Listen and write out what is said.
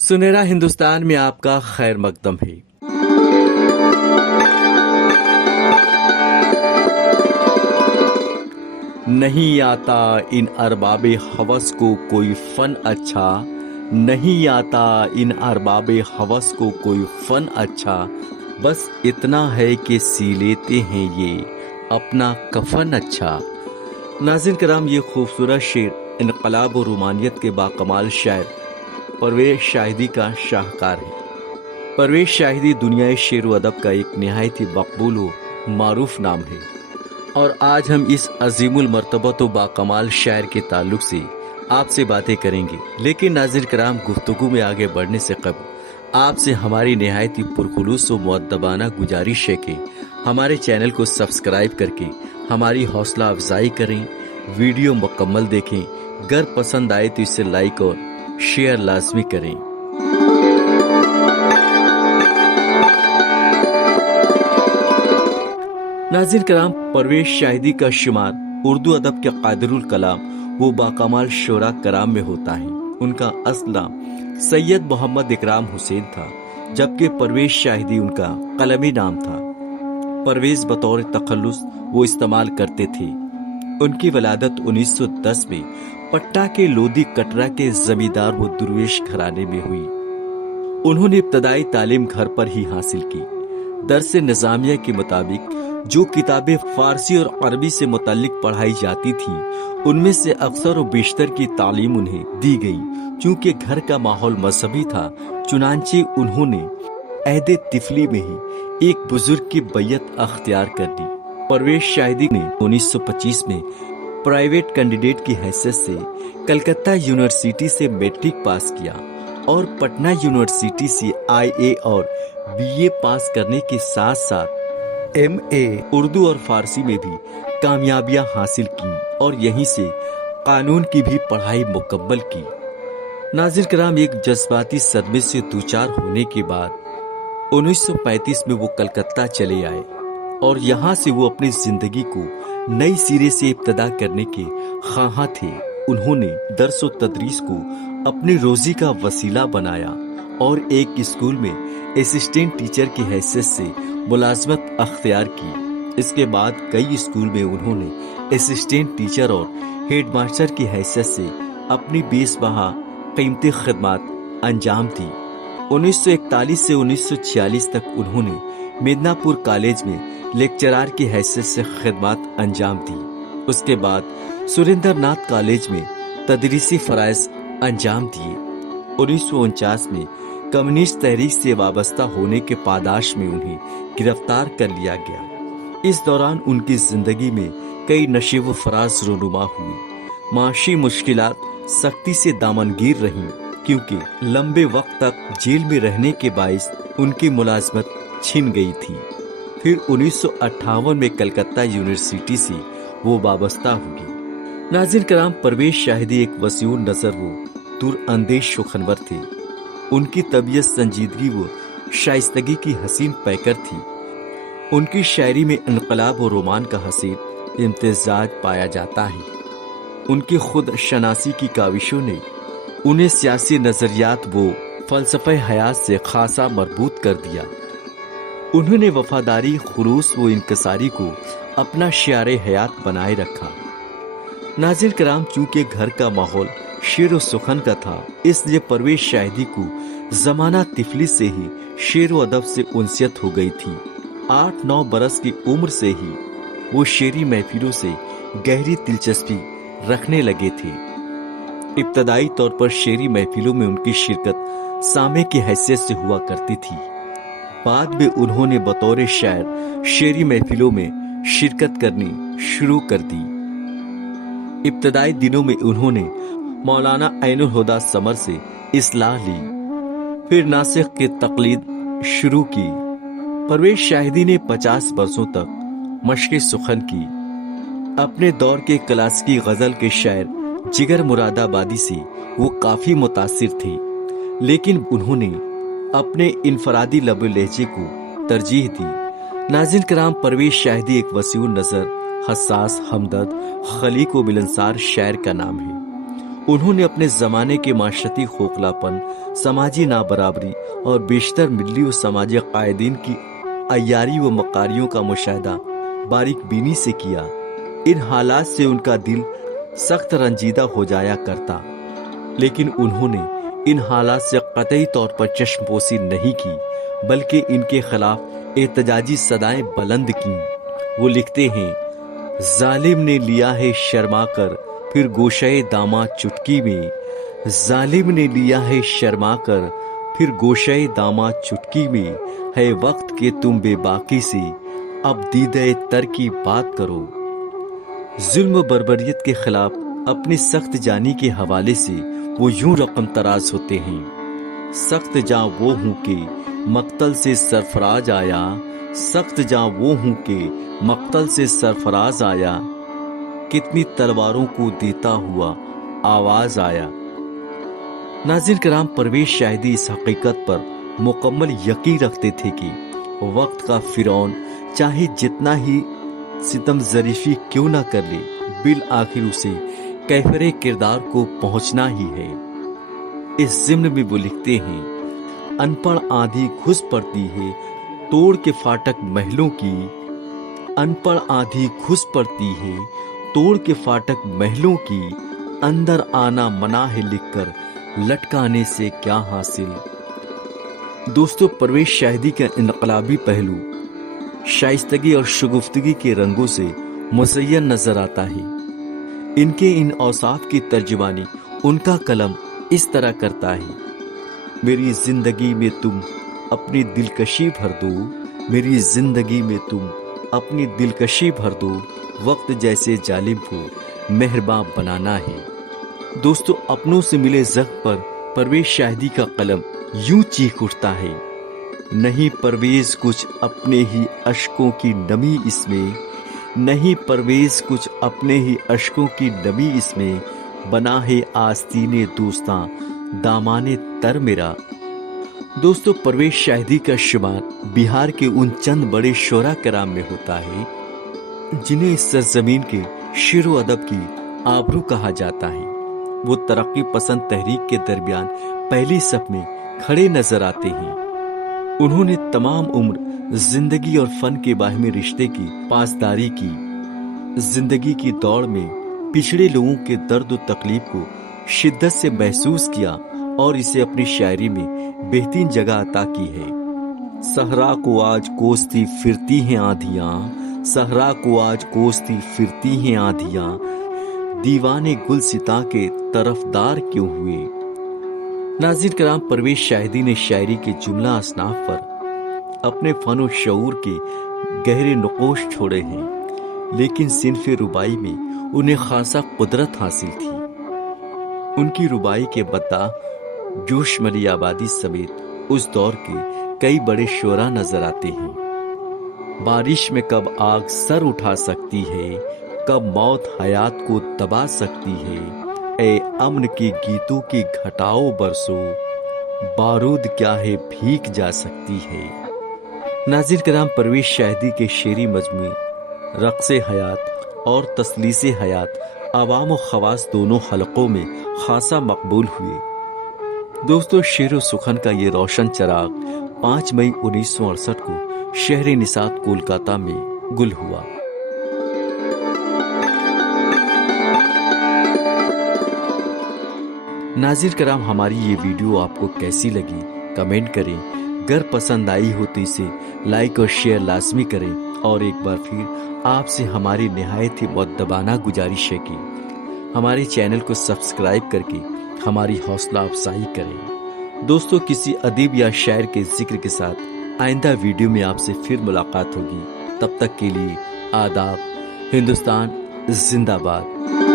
सुनहरा हिंदुस्तान में आपका खैर मकदम है। नहीं आता इन अरबाबे हवस को कोई फन अच्छा, नहीं आता इन अरबाबे हवस को कोई फन अच्छा, बस इतना है कि सी लेते हैं ये अपना कफन अच्छा। नाज़रीन कराम, ये खूबसूरत शेर इनकलाब और रोमानियत के बाकमाल शायर परवेज शाहिदी का शाहकार है। परवेज शाहिदी दुनियाई शेर व अदब का एक निहायत ही मकबूल व मारूफ नाम है और आज हम इस अजीमुल मर्तबत व बाकमाल शायर के ताल्लुक से आपसे बातें करेंगे। लेकिन नाज़रीन कराम, गुफ्तगू में आगे बढ़ने से कबल आपसे हमारी निहायत ही पुरखुलूस व मुअद्दबाना गुजारिश है कि हमारे चैनल को सब्सक्राइब करके हमारी हौसला अफजाई करें, वीडियो मुकम्मल देखें, अगर पसंद आए तो इसे लाइक और शेयर लाजमी करें। नाज़रीन कराम, परवेज शाहिदी का शुमार उर्दू अदब के कादिरुल कलाम वो बाकमाल शोरा कराम में होता है। उनका असल नाम सैयद मोहम्मद इकराम हुसैन था, जबकि परवेज शाहिदी उनका कलमी नाम था। परवेज बतौर तखल्लुस वो इस्तेमाल करते थे। उनकी वलादत 1910 में पट्टा के लोधी कटरा के जमींदार व दुर्वेश घराने में हुई। उन्होंने इब्तदाई तालीम घर पर ही हासिल की। दर्स निजामिया के मुताबिक जो किताबें फारसी और अरबी से मुतल्लिक पढ़ाई जाती थी, उनमें से अक्सर और बेशतर की तालीम उन्हें दी गई। चूंकि घर का माहौल मजहबी था, चुनांचे उन्होंने अहदे तिफली में ही एक बुजुर्ग की बैयत अख्तियार कर ली। परवेज शाहिदी ने 1925 में प्राइवेट कैंडिडेट की हैसियत से कलकत्ता यूनिवर्सिटी से मैट्रिक पास किया और पटना यूनिवर्सिटी से IA और BA पास करने के साथ साथ MA उर्दू और फारसी में भी कामयाबियां हासिल की और यहीं से कानून की भी पढ़ाई मुकम्मल की। नाज़रीन कराम, एक जज्बाती सदमे से दूचार होने के बाद 1935 में वो कलकत्ता चले आए और यहाँ से वो अपनी जिंदगी को नई सिरे से इब्तदा करने के ख्वाहां थे। उन्होंने दर्स व तदरीस को अपनी रोजी का वसीला बनाया और एक स्कूल में असिस्टेंट टीचर की हैसियत से मुलाजमत अख्तियार की। इसके बाद कई स्कूल में उन्होंने असिस्टेंट टीचर और हेड मास्टर की हैसियत से अपनी बेसबहा कीमती खिदमत अंजाम दी। 1941 से 1946 तक उन्होंने मिदनापुर कॉलेज में लेक्चरार की हैसियत से खिदमत अंजाम दी। उसके बाद सुरेंद्र नाथ कॉलेज में तदरीसी फराइज अंजाम दिए। 1949 में कम्युनिस्ट तहरीक से वाबस्ता होने के पादाश में उन्हें गिरफ्तार कर लिया गया। इस दौरान उनकी जिंदगी में कई नशे व फराज रोनुमा हुई। माशी मुश्किलात सख्ती से दामनगीर रहीं, क्योंकि लंबे वक्त तक जेल में रहने के बाइस उनकी मुलाजमत छिन गई थी। फिर 1958 में कलकत्ता यूनिवर्सिटी से वो वाबस्ता हुई। नाज़रीन कराम, परवेज शाहिदी एक वसीउ नजर वो दूरअंदेश सुखनवर थे। उनकी तबीयत संजीदगी व शाइस्तगी की हसीन पैकर थी। उनकी शायरी में इनकलाब और रोमान का हसीन इम्तिजाज पाया जाता है। उनकी खुद शनासी की काविशों ने उन्हें सियासी नजरियात वो फलसफे हयात से खासा मरबूत कर दिया। उन्होंने वफादारी, खुलूस व इंकसारी को अपना शियारे हयात बनाए रखा। नाज़रीन कराम, चूंकि घर का माहौल शेर व सुखन का था, इसलिए परवेज शाहिदी को जमाना तिफली से ही शेर व अदब से उनसियत हो गई थी। 8-9 बरस की उम्र से ही वो शेरी महफिलों से गहरी दिलचस्पी रखने लगे थे। इब्तदाई तौर पर शेरी महफिलों में उनकी शिरकत सामे की हैसियत से हुआ करती थी। बाद में उन्होंने बतौर शायर शेरी महफिलों में शिरकत करनी शुरू कर दी। इब्तदाई दिनों में उन्होंने मौलाना ऐनुल हुदा समर से इस्लाह ली, फिर नासिख की तकलीद शुरू की। परवेज शाहिदी ने 50 बरसों तक मश्क सुखन की। अपने दौर के क्लासिकी गजल के शायर जिगर मुरादाबादी से वो काफी मुतासिर थे, लेकिन उन्होंने अपने इनफरादी लबे लहजे को तरजीह दी। नाज़रीन कराम, परवेज शाहिदी एक वसीउ नजर, हसास, हमदर्द, खलीक व मिलनसार शायर का नाम है। उन्होंने अपने जमाने के माशरती खोखलापन, समाजी नाबराबरी और बेशतर मिली व समाजी कायदीन की अय्यारी व मकारियों का मुशाहिदा बारीक बीनी से किया। इन हालात से उनका दिल सख्त रंजीदा हो जाया करता, लेकिन उन्होंने इन हालात से कतई तौर पर चश्मपोशी नहीं की, बल्कि इनके खिलाफ एहतजाजी सदाएं बुलंद की। वो लिखते हैं, जालिम ने लिया है शर्मा कर फिर गोशे दामा चुटकी में, जालिम ने लिया है शर्मा कर फिर गोशे दामा चुटकी में, है वक्त के तुम बेबाकी से अब दीदे तर की बात करो। जुल्म बर्बरियत के खिलाफ अपनी सख्त जानी के हवाले से वो यूं रकम तराज होते हैं, सख्त जां वो हूं के मक्तल से सरफराज आया, सख्त जां वो हूं के मक्तल से सरफराज आया, कितनी तलवारों को देता हुआ आवाज आया। नाज़रीन किराम, परवेज शाहिदी इस हकीकत पर मुकम्मल यकीन रखते थे कि वक्त का फिरौन चाहे जितना ही सितम ज़रीफ़ी क्यों ना कर ले, बिल आखिर उसे कैफरे किरदार को पहुंचना ही है। इस ज़िम्न में वो लिखते हैं, अनपढ़ आंधी घुस पड़ती है तोड़ के फाटक महलों की, अनपढ़ आंधी घुस पड़ती है तोड़ के फाटक महलों की, अंदर आना मना है लिखकर लटकाने से क्या हासिल। दोस्तों, परवेज शाहिदी का इनकलाबी पहलू शाइस्तगी और शगुफ्तगी के रंगों से मुज़य्यन नजर आता है। इनके इन औसाफ की तर्जुमानी उनका कलम इस तरह करता है, मेरी जिंदगी में तुम अपनी दिलकशी भर दो, मेरी जिंदगी में तुम अपनी दिलकशी भर दो, वक्त जैसे जालिम को मेहरबान बनाना है। दोस्तों, अपनों से मिले जख्म पर परवेज शाहिदी का कलम यूं चीख उठता है, नहीं परवेज कुछ अपने ही अश्कों की नमी इसमें, नहीं परवेज कुछ अपने ही अश्कों की नमी इसमें, बना है आस्तीने दोस्तां दामाने तर मेरा। दोस्तों, परवेज शाहिदी का शुमार बिहार के उन चंद बड़े शोरा कराम में होता है जिन्हें इस सरजमीन के शेर व अदब की आबरू कहा जाता है। वो तरक्की पसंद तहरीक के दरमियान पहली सफ में खड़े नजर आते हैं। उन्होंने तमाम उम्र जिंदगी और फन के बाहिमी रिश्ते की पासदारी की, जिंदगी की दौड़ में पिछड़े लोगों के दर्द और तकलीफ को शिद्दत से महसूस किया और इसे अपनी शायरी में बेहतरीन जगह अता की है। सहरा को आज कोसती फिरती हैं आंधियां, सहरा को आज कोसती फिरती हैं आंधियां, दीवाने गुलसिता के तरफदार क्यों हुए। नाज़रीन किराम, परवेज शाहिदी ने शायरी के जुमला असनाफ पर अपने फन और शऊर के गहरे नकोश छोड़े हैं, लेकिन सिनफ़े रुबाई में उन्हें खासा कुदरत हासिल थी। उनकी रुबाई के बता जोश मली आबादी समेत उस दौर के कई बड़े शोरा नजर आते हैं। बारिश में कब आग सर उठा सकती है, कब मौत हयात को दबा सकती है, ए अमन के गीतों की घटाओ बरसो, बारूद क्या है भीग जा सकती है। नाज़रीन किराम, परवेज शाहिदी के शेरी मजमू रक़्स हयात और तसलीस हयात अवाम व खवास दोनों हलकों में खासा मकबूल हुए। दोस्तों, शेर व सुखन का ये रोशन चराग 5 मई 1968 को शहर निसात कोलकाता में गुल हुआ। नाज़रीन किराम, हमारी ये वीडियो आपको कैसी लगी कमेंट करें। अगर पसंद आई हो तो इसे लाइक और शेयर लाजमी करें, और एक बार फिर आपसे हमारी निहायत ही मुअद्दबाना गुजारिश है कि हमारे चैनल को सब्सक्राइब करके हमारी हौसला अफजाई करें। दोस्तों, किसी अदीब या शायर के जिक्र के साथ आइंदा वीडियो में आपसे फिर मुलाकात होगी। तब तक के लिए आदाब। हिंदुस्तान जिंदाबाद।